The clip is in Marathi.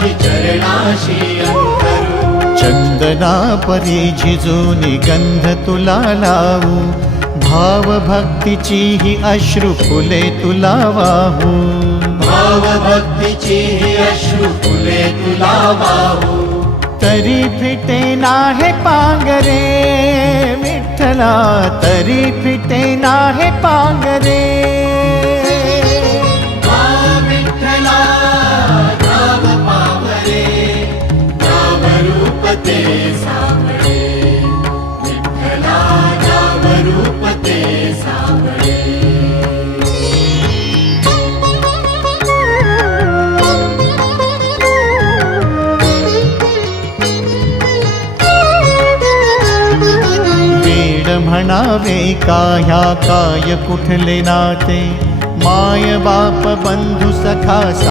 माझी चरणाशी अंतरू। चंदना परी झिजूनी गंध तुला लावू, भाव भक्तीची ही अश्रु फुले तुला वाहू। भाव भक्तीची ही अश्रु फुले तुला वाहू। तरी फिटे नाहे पांगरे विठ्ठला, तरी फिटे नाहे पांगरे। विठ्ठला नाव पावरे, नाव रूप ते सावळे। विठ्ठला नाव रूप ते सावळे। म्हणावे काह्या काय कुठले नाते, माय बाप बंधु सखा